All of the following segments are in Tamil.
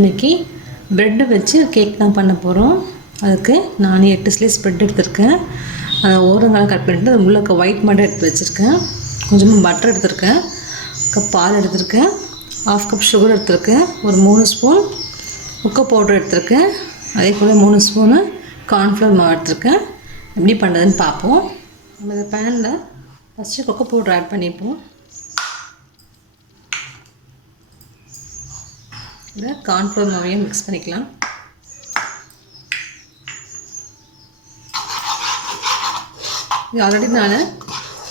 இன்றைக்கி ப்ரெட்டு வச்சு கேக் தான் பண்ண போகிறோம். அதுக்கு நான் 8 ஸ்லைஸ் ப்ரெட் எடுத்திருக்கேன். அதை ஓரங்களை கட் பண்ணிவிட்டு அது உள்ளே ஒயிட் மட்டும் எடுத்து வச்சுருக்கேன். கொஞ்சமாக பட்டர் எடுத்திருக்கேன், கப் பால் எடுத்திருக்கேன், 1/2 கப் சுகர் எடுத்திருக்கேன், ஒரு 3 ஸ்பூன் கொக்கோ பவுடர் எடுத்திருக்கேன், அதே போல் 3 ஸ்பூனு கார்ன்ஃப்ளவர் மாவு எடுத்திருக்கேன். எப்படி பண்ணுறதுன்னு பார்ப்போம். நம்ம இந்த பேனில் ஃபஸ்ட்டு கொக்கோ பவுடர் ஆட் பண்ணிப்போம். இதை கார்ன்ஃப்ளவர் மாவையும் மிக்ஸ் பண்ணிக்கலாம். இது ஆல்ரெடி நான்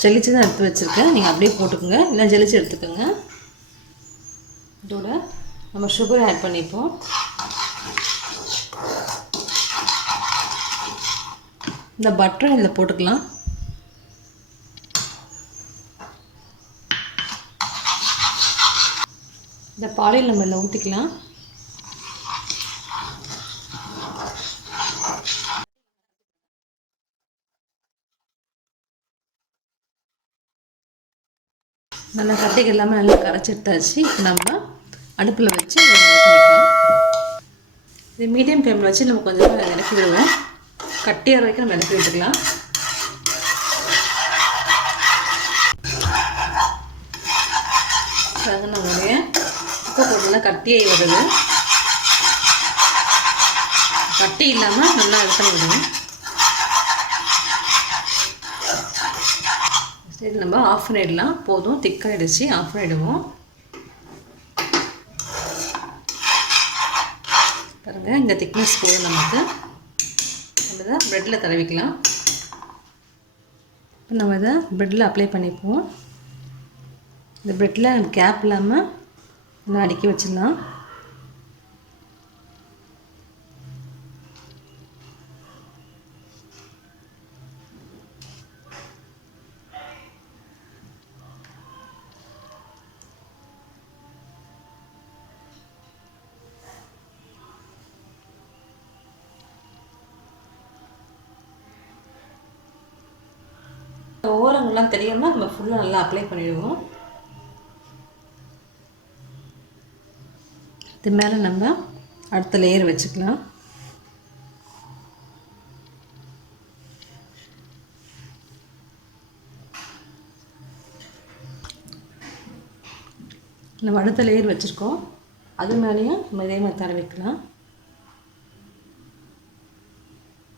ஜெலிச்சு தான் எடுத்து வச்சுருக்கேன். நீங்கள் அப்படியே போட்டுக்கோங்க, இல்லை ஜெலிச்சு எடுத்துக்கோங்க. இதோட நம்ம சுகர் ஆட் பண்ணிப்போம். இந்த பட்டரை இதில் போட்டுக்கலாம். இந்த பாலையில் நம்ம இதில் ஊற்றிக்கலாம். நல்லா கட்டிக்கு எல்லாமே நல்லா கரைச்சி எடுத்தாச்சு. இப்போ நம்ம அடுப்பில் வச்சு பண்ணிக்கலாம். இது மீடியம் ஃப்ளேமில் வச்சு நம்ம கொஞ்சம் இறக்கி விடுவோம். கட்டியார வரைக்கும் நம்ம இறக்கி விட்டுக்கலாம். நம்மளுடைய உப்பு போட்டுலாம் கட்டியாகி வருது. கட்டி இல்லாமல் நல்லா இது பண்ணி விடுவோம். சரி, நம்ம ஆஃப் பண்ணிடலாம். போதும், திக்காகிடுச்சு. ஆஃப் பண்ணிவிடுவோம். பாருங்கள், இந்த திக்னஸ் போதும் நமக்கு. நம்ம இதை ப்ரெட்டில் தடவிக்கலாம். இப்போ நம்ம இதை ப்ரெட்டில் அப்ளை பண்ணிப்போம். இந்த ப்ரெட்டில் கேப் இல்லாமல் நல்லா அடுக்கி வச்சிடலாம். ஓரங்கள்லாம் தெரியாமல் நம்ம ஃபுல்லாக நல்லா அப்ளை பண்ணிவிடுவோம். இது மேலே நம்ம அடுத்த லேயர் வச்சுக்கலாம். நம்ம அடுத்த லேயர் வச்சுருக்கோம். அது மேலேயும் நம்ம இதே மாதிரி தடவிக்கலாம்.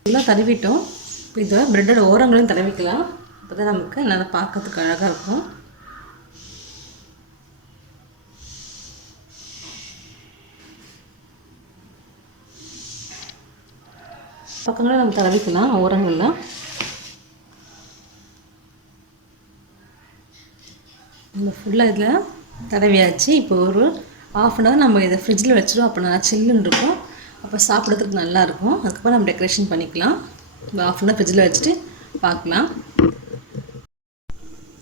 எல்லாம் தடவிட்டோம். இப்போ இதை ப்ரெட்டோட ஓரங்களையும் தடவிக்கலாம். அப்போ தான் நமக்கு நல்லா பார்க்கறதுக்கு அழகாக இருக்கும். பக்கங்களில் நம்ம தடவிக்கலாம் ஓரங்களில். நம்ம ஃபுல்லாக இதில் தடவியாச்சு. இப்போ ஒரு 1/2 அன் ஹவர் நம்ம இதை ஃப்ரிட்ஜில் வச்சிடும். அப்போ நல்லா சில்லுன்னு இருக்கும். அப்போ சாப்பிட்றதுக்கு நல்லாயிருக்கும். அதுக்கப்புறம் நம்ம டெக்கரேஷன் பண்ணிக்கலாம். 1/2 அன் ஹவர் ஃப்ரிட்ஜில் வச்சுட்டு பார்க்கலாம்.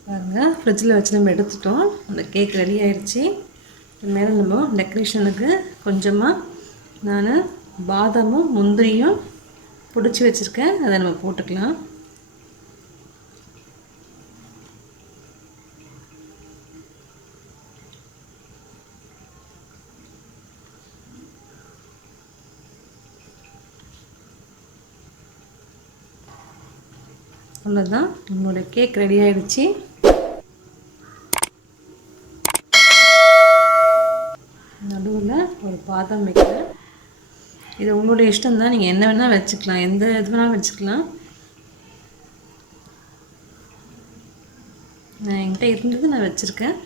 பாருங்கள், ஃப்ரிட்ஜில் வச்சு நம்ம எடுத்துட்டோம். அந்த கேக் ரெடி ஆகிடுச்சு. மேலே நம்ம டெக்கரேஷனுக்கு கொஞ்சமாக நான் பாதாமும் முந்திரியும் பிடிச்சி வச்சுருக்கேன். அதை நம்ம போட்டுக்கலாம். அவ்வளோதான், நம்மளோட கேக் ரெடி ஆகிடுச்சு. நடுவில் ஒரு பாதாம் வைக்கிறேன். இது உங்களுடைய இஷ்டம் தான். நீங்கள் என்ன வேணால் வச்சுக்கலாம், எந்த இது வேணாலும் வச்சுக்கலாம். நான் என்கிட்ட இருந்தது நான் வச்சுருக்கேன்.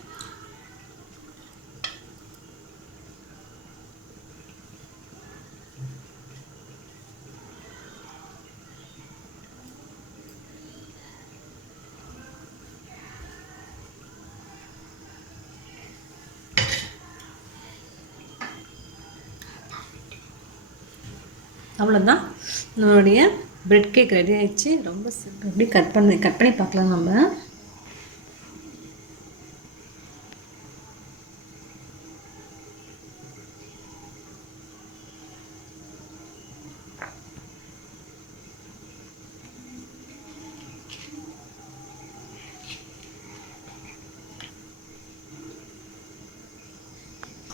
அவ்வளோதான், நம்மளுடைய பிரெட் கேக் ரெடி ஆகிடுச்சு. ரொம்ப சிம்பிள். எப்படி கட் பண்ணி பார்க்கலாம். நம்ம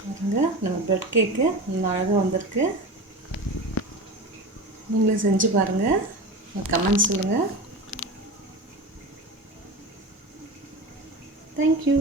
பாருங்கள் நம்ம ப்ரெட் கேக்கு நல்லா அழகாக வந்திருக்கு. நீங்களும் செஞ்சு பாருங்கள், கமெண்ட் சொல்லுங்கள். தேங்க்யூ.